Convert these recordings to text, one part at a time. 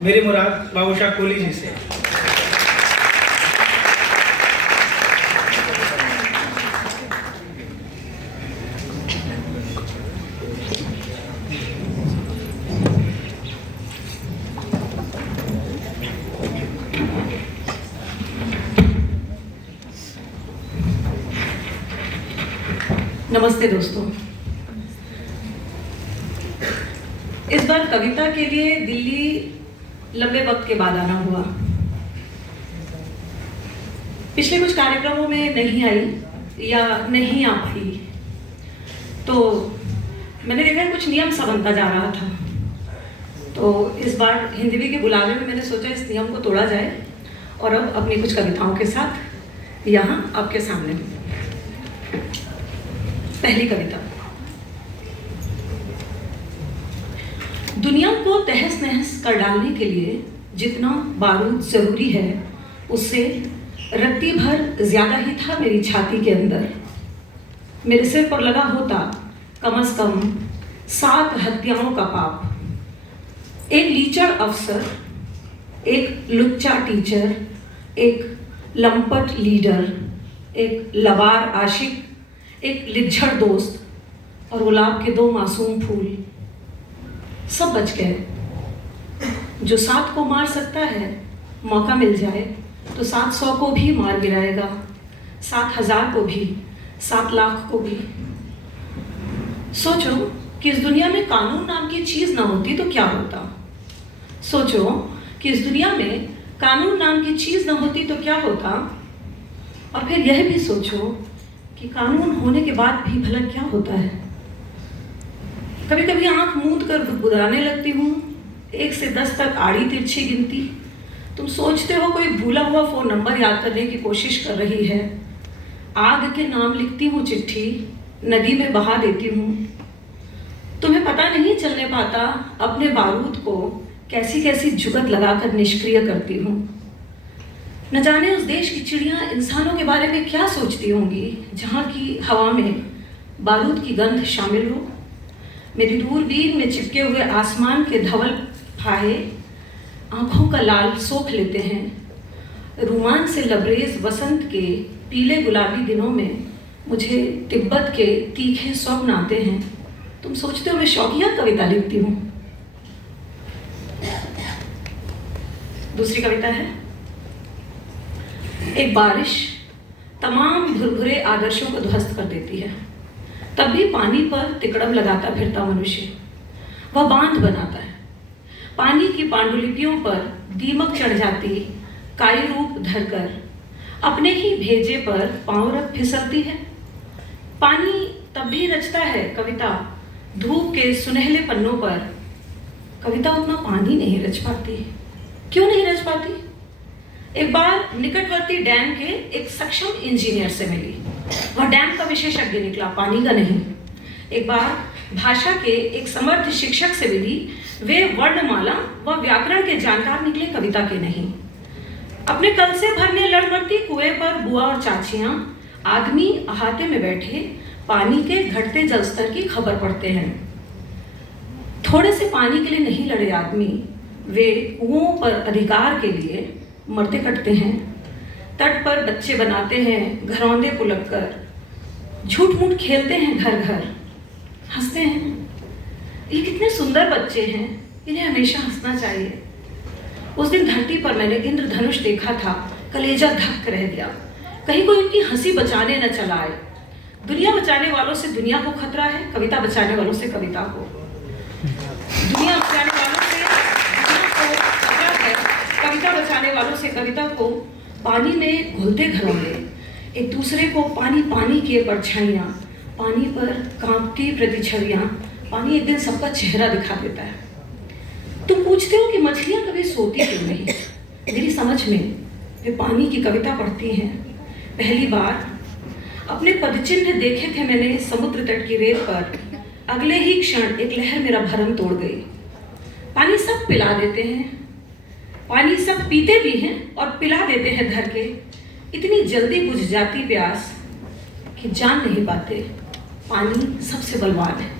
मेरी मुराद बाबूशाह कोहली जी से। नमस्ते दोस्तों। इस बार कविता के लिए दिल्ली लंबे वक्त के बाद आना हुआ। पिछले कुछ कार्यक्रमों में नहीं आई या नहीं आ पाई, तो मैंने देखा कुछ नियम सा बनता जा रहा था। तो इस बार हिंदवी के बुलावे में मैंने सोचा इस नियम को तोड़ा जाए और अब अपनी कुछ कविताओं के साथ यहाँ आपके सामने हूँ। पहली कविता। दुनिया को तहस नहस कर डालने के लिए जितना बारूद जरूरी है, उससे रत्ती भर ज्यादा ही था मेरी छाती के अंदर। मेरे सिर पर लगा होता कम से कम 7 हत्याओं का पाप। एक लीचड़ अफसर, एक लुच्चा टीचर, एक लंपट लीडर, एक लबार आशिक, एक लिज्जड़ दोस्त और गुलाब के 2 मासूम फूल, सब बच गए। जो 7 को मार सकता है, मौका मिल जाए तो 700 को भी मार गिराएगा, 7000 को भी, 7 लाख को भी। सोचो कि इस दुनिया में कानून नाम की चीज ना होती तो क्या होता। सोचो कि इस दुनिया में कानून नाम की चीज ना होती तो क्या होता। और फिर यह भी सोचो कि कानून होने के बाद भी भला क्या होता है। कभी कभी आंख मूंद कर बुदबुदाने लगती हूँ, 1 से 10 तक आड़ी तिरछी गिनती। तुम सोचते हो कोई भूला हुआ फोन नंबर याद करने की कोशिश कर रही है। आग के नाम लिखती हूँ चिट्ठी, नदी में बहा देती हूँ। तुम्हें पता नहीं चलने पाता अपने बारूद को कैसी कैसी जुगत लगाकर निष्क्रिय करती हूँ। न जाने उस देश की चिड़ियाँ इंसानों के बारे में क्या सोचती होंगी जहाँ की हवा में बारूद की गंध शामिल हो। मेरी दूरबीन में चिपके हुए आसमान के धवल फाहे आंखों का लाल सोख लेते हैं। रोमांच से लबरेज वसंत के पीले गुलाबी दिनों में मुझे तिब्बत के तीखे स्वप्न आते हैं। तुम सोचते हो मैं शौकिया कविता लिखती हूँ। दूसरी कविता है। एक बारिश तमाम भुरभुरे आदर्शों को ध्वस्त कर देती है, तब भी पानी पर तिकड़म लगाता फिरता मनुष्य वह बांध बनाता है। पानी की पांडुलिपियों पर दीमक चढ़ जाती काई रूप धरकर अपने ही भेजे पर पांव रख फिसलती है। पानी तब भी रचता है कविता धूप के सुनहले पन्नों पर। कविता उतना पानी नहीं रच पाती। क्यों नहीं रच पाती? एक बार निकटवर्ती डैम के एक सक्षम इंजीनियर से मिली। वह डैम का विशेषज्ञ निकला, पानी का नहीं। एक बार भाषा के एक समर्थ शिक्षक से मिली। वे वर्णमाला व व्याकरण के जानकार निकले, कविता के नहीं। अपने कल से भरने लड़ मरती कुएं पर बुआ और चाचियां आदमी अहाते में बैठे पानी के घटते जलस्तर की खबर पढ़ते हैं। थोड़े से पानी के लिए नहीं लड़े आदमी, वे कुओं पर अधिकार के लिए मरते कटते हैं। तट पर बच्चे बनाते हैं घरौंदे पुलक कर, झूठ मूठ खेलते हैं घर घर, हंसते हैं। ये कितने सुंदर बच्चे हैं, इन्हें हमेशा हंसना चाहिए। उस दिन धरती पर मैंने इंद्रधनुष देखा था, कलेजा धक रह गया। कहीं कोई इनकी हंसी बचाने न चला आए। दुनिया बचाने वालों से दुनिया को खतरा है, कविता बचाने वालों से कविता को। दुनिया बचाने वालों से दुनिया को खतरा है, कविता बचाने वालों से कविता को। पानी में घुलते घरौंदे, एक दूसरे को पानी पानी किए परछाइयाँ, पानी पर कांपती प्रतिछवियाँ। पानी एक दिन सबका चेहरा दिखा देता है। तुम पूछते हो कि मछलियाँ कभी सोती क्यों नहीं? मेरी समझ में वे पानी की कविता पढ़ती हैं। पहली बार अपने पदचिन्ह देखे थे मैंने समुद्र तट की रेत पर। अगले ही क्षण एक लहर मेरा भरम तोड़ गई। पानी सब पिला देते हैं, पानी सब पीते भी हैं और पिला देते हैं धर के। इतनी जल्दी बुझ जाती प्यास कि जान नहीं पाते पानी सबसे बलवान है।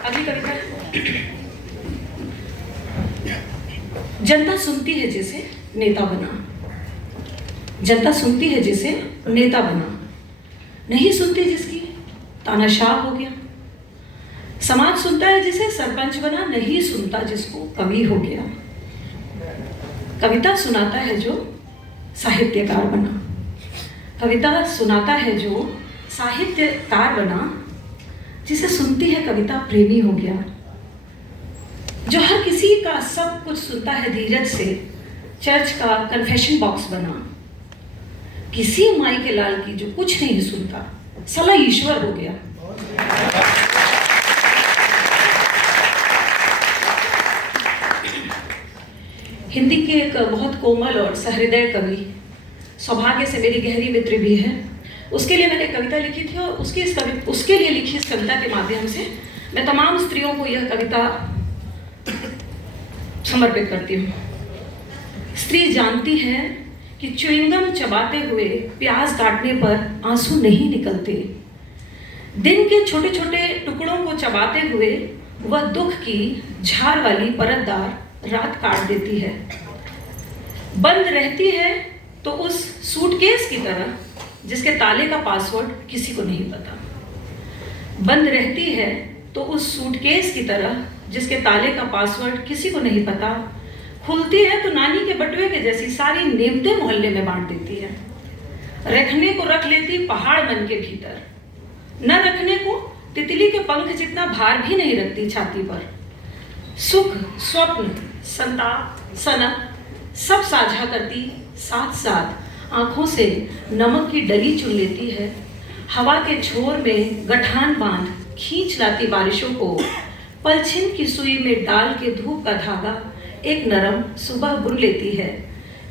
अगली कविता जनता सुनती है जिसे नेता बना, जनता सुनती है जिसे नेता बना, नहीं सुनती जिसकी तानाशाह हो गया। समाज सुनता है जिसे सरपंच बना, नहीं सुनता जिसको कवि हो गया। कविता सुनाता है जो साहित्यकार बना, कविता सुनाता है जो साहित्यकार बना, जिसे सुनती है कविता प्रेमी हो गया। जो हर किसी का सब कुछ सुनता है धीरज से, चर्च का कन्फेशन बॉक्स बना। किसी माई के लाल की जो कुछ नहीं सुनता, साला ईश्वर हो गया। हिंदी के एक बहुत कोमल और सहृदय कवि, सौभाग्य से मेरी गहरी मित्र भी है, उसके लिए मैंने कविता लिखी थी और उसके लिए लिखी इस कविता के माध्यम से मैं तमाम स्त्रियों को यह कविता समर्पित करती हूँ। स्त्री जानती है कि च्युइंगम चबाते हुए प्याज काटने पर आंसू नहीं निकलते। दिन के छोटे छोटे टुकड़ों को चबाते हुए वह दुख की झार वाली परतदार रात काट देती है। बंद रहती है तो उस सूटकेस की तरह जिसके ताले का पासवर्ड किसी को नहीं पता। बंद रहती है तो उस सूटकेस की तरह जिसके ताले का पासवर्ड किसी को नहीं पता। खुलती है तो नानी के बटुए के जैसी सारी नेमतें मोहल्ले में बांट देती है। रखने को रख लेती पहाड़ मन के भीतर, न रखने को तितली के पंख जितना भार भी नहीं रखती छाती पर। सुख, स्वप्न, संताप, सनक सब साझा करती, साथ साथ आंखों से नमक की डली चुन लेती है। हवा के छोर में गठान बांध खींच लाती बारिशों को, पलछिन की सुई में डाल के धूप का धागा एक नरम सुबह बुन लेती है।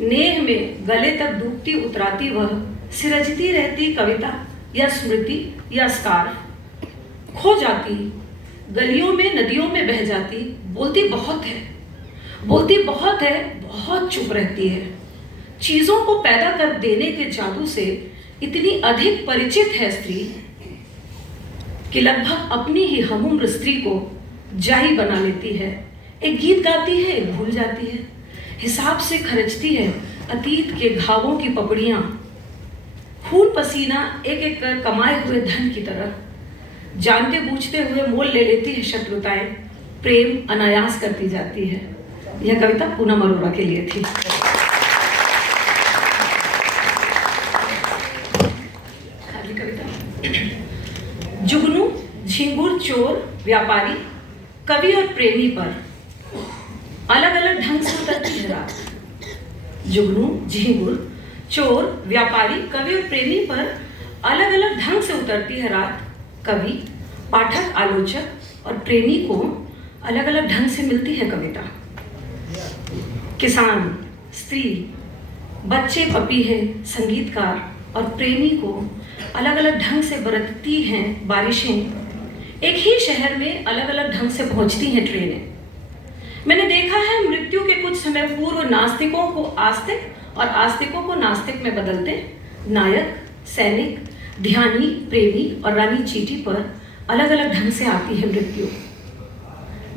नेह में गले तक डूबती उतराती वह सिरजती रहती कविता या स्मृति या स्कार्फ। खो जाती गलियों में, नदियों में बह जाती, बोलती बहुत है, बोलती बहुत है, बहुत चुप रहती है। चीजों को पैदा कर देने के जादू से इतनी अधिक परिचित है स्त्री कि लगभग अपनी ही हमउम्र स्त्री को जाई बना लेती है। एक गीत गाती है, एक भूल जाती है, हिसाब से खर्चती है अतीत के घावों की पपड़ियां। खून पसीना एक एक कर कमाए हुए धन की तरह जानते बूझते हुए मोल ले लेती है शत्रुताएं, प्रेम अनायास करती जाती है। यह कविता पूनम अरोड़ा के लिए थी। अगली कविता। जुगनू झिंगुर चोर व्यापारी कवि और प्रेमी पर अलग अलग ढंग से उतरती है रात। जुगनू झिंगुर चोर व्यापारी कवि और प्रेमी पर अलग अलग ढंग से उतरती है रात। कवि, पाठक, आलोचक और प्रेमी को अलग अलग ढंग से मिलती है कविता। किसान, स्त्री, बच्चे, पपीहे, संगीतकार और प्रेमी को अलग अलग ढंग से बरतती हैं बारिशें। एक ही शहर में अलग अलग ढंग से पहुंचती हैं ट्रेनें। मैंने देखा है मृत्यु के कुछ समय पूर्व नास्तिकों को आस्तिक और आस्तिकों को नास्तिक में बदलते नायक, सैनिक, ध्यानी, प्रेमी और रानी चीटी पर अलग अलग ढंग से आती है मृत्यु।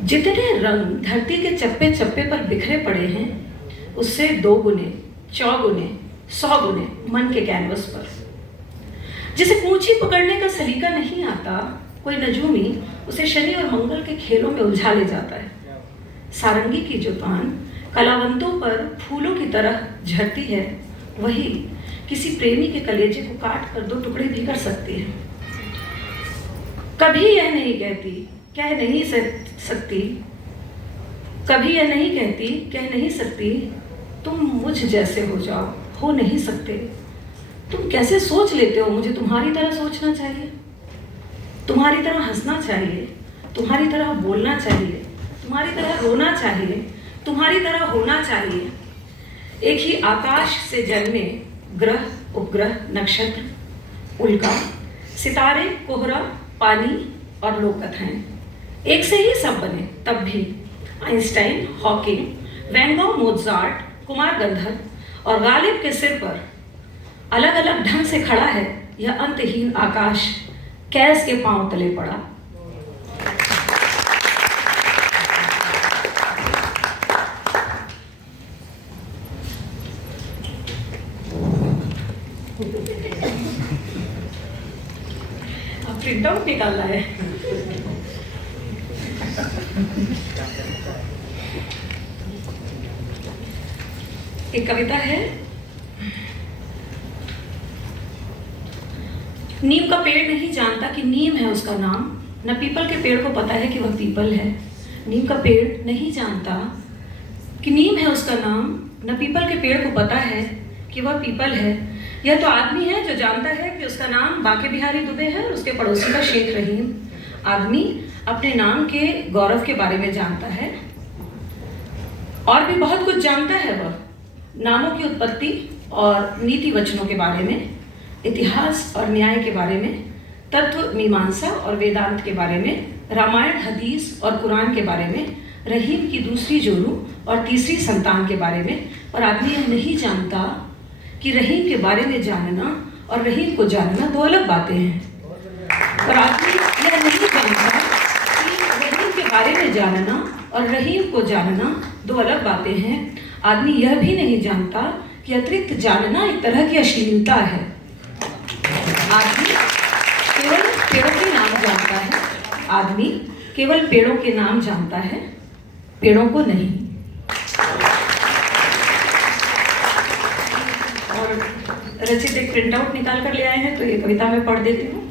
जितने रंग धरती के चप्पे चप्पे पर बिखरे पड़े हैं उससे 2 गुने, 4 गुने, 100 गुने मन के कैनवस पर। जिसे पूंछी पकड़ने का सलीका नहीं आता, कोई नजूमी उसे शनि और मंगल के खेलों में उलझा ले जाता है। सारंगी की जो तान कलावंतों पर फूलों की तरह झरती है, वही किसी प्रेमी के कलेजे को काट कर 2 टुकड़े भी कर सकती है। कभी यह नहीं कहती, कह नहीं सकती, कभी यह नहीं कहती, कह नहीं सकती, तुम मुझ जैसे हो जाओ, हो नहीं सकते। तुम कैसे सोच लेते हो मुझे तुम्हारी तरह सोचना चाहिए, तुम्हारी तरह हंसना चाहिए, तुम्हारी तरह बोलना चाहिए, तुम्हारी तरह रोना चाहिए, तुम्हारी तरह होना चाहिए। एक ही आकाश से जन्मे ग्रह, उपग्रह, नक्षत्र, उल्का, सितारे, कोहरा, पानी और लोक कथाएं एक से ही सब बने। तब भी Einstein, Hawking, van Gogh, Mozart, Kumar Gandharva और गालिब के सिर पर अलग अलग ढंग से खड़ा है यह अंतहीन आकाश, कैस के पांव तले पड़ा। निकालना है। एक कविता है, नीम का पेड़ नहीं जानता कि नीम है उसका नाम, न पीपल के पेड़ को पता है कि वह पीपल है। नीम का पेड़ नहीं जानता कि नीम है उसका नाम, न पीपल के पेड़ को पता है कि वह पीपल है। यह तो आदमी है जो जानता है कि उसका नाम बांके बिहारी दुबे है और उसके पड़ोसी का शेख रहीम। आदमी अपने नाम के गौरव के बारे में जानता है और भी बहुत कुछ जानता है। वह नामों की उत्पत्ति और नीति वचनों के बारे में, इतिहास और न्याय के बारे में, तत्व मीमांसा और वेदांत के बारे में, रामायण हदीस और कुरान के बारे में, रहीम की दूसरी जोरू और तीसरी संतान के बारे में। और आदमी यह नहीं जानता कि रहीम के बारे में जानना और रहीम को जानना दो अलग बातें हैं। और आदमी यह नहीं जानता कि रहीम के बारे में जानना और रहीम को जानना दो अलग बातें हैं। आदमी यह भी नहीं जानता कि अतिरिक्त जानना एक तरह की अश्लीलता है। आदमी केवल पेड़ों के नाम जानता है, आदमी केवल पेड़ों के नाम जानता है, पेड़ों को नहीं। और रचित एक प्रिंट आउट निकाल कर ले आए हैं, तो ये कविता मैं पढ़ देती हूँ।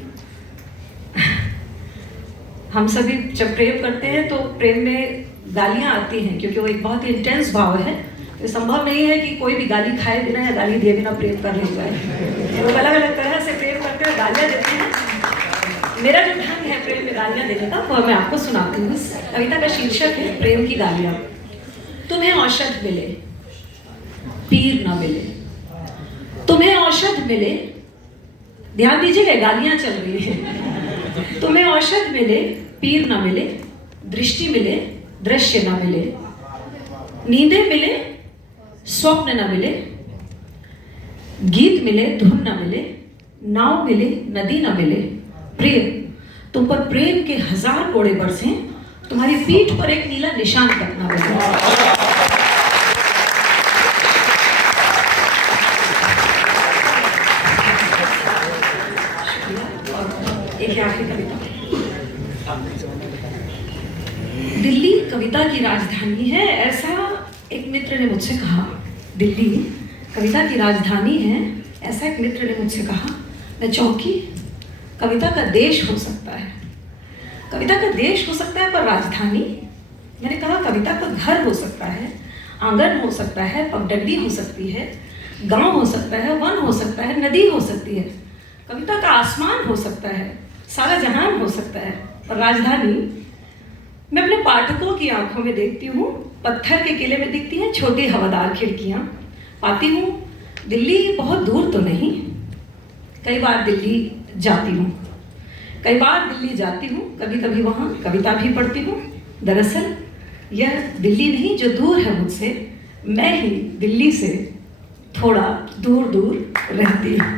हम सभी जब प्रेम करते हैं तो प्रेम में गालियाँ आती हैं, क्योंकि वो एक बहुत ही इंटेंस भाव है। तो संभव नहीं है कि कोई भी गाली खाए बिना या गाली दिए बिना प्रेम कर ले जाए। लोग अलग अलग तरह से प्रेम करते हैं, गालियाँ देते हैं। मेरा जो ढंग है प्रेम में गालियाँ देने का, वो मैं आपको सुनाती हूँ। इस कविता का शीर्षक है प्रेम की गालियाँ। तुम्हें औषध मिले, पीर न मिले। तुम्हें औषध मिले, ध्यान दीजिएगा, गालियाँ चल रही हैं। तुम्हें औषध मिले, पीर न मिले, दृष्टि मिले, दृश्य न मिले, नींदें मिले, स्वप्न न मिले, गीत मिले, धुन न मिले, नाव मिले, नदी न मिले। प्रेम, तुम पर प्रेम के 1000 कोड़े बरसे, तुम्हारी पीठ पर एक नीला निशान तक न मिले। एक आखिरी कविता। दिल्ली कविता की राजधानी है, ऐसा एक मित्र ने मुझसे कहा। दिल्ली कविता की राजधानी है, ऐसा एक मित्र ने मुझसे कहा। मैं चौंकी। कविता का देश हो सकता है, कविता का देश हो सकता है, पर राजधानी? मैंने कहा कविता का घर हो सकता है, आंगन हो सकता है, पगडंडी हो सकती है, गांव हो सकता है, वन हो सकता है, नदी हो सकती है। कविता का आसमान हो सकता है, सारा जहान हो सकता है, और राजधानी मैं अपने पाठकों की आंखों में देखती हूँ। पत्थर के किले में दिखती हैं छोटी हवादार खिड़कियाँ। पाती हूँ दिल्ली बहुत दूर तो नहीं। कई बार दिल्ली जाती हूँ, कई बार दिल्ली जाती हूँ, कभी कभी वहाँ कविता भी पढ़ती हूँ। दरअसल यह दिल्ली नहीं जो दूर है मुझसे, मैं ही दिल्ली से थोड़ा दूर दूर रहती हूँ।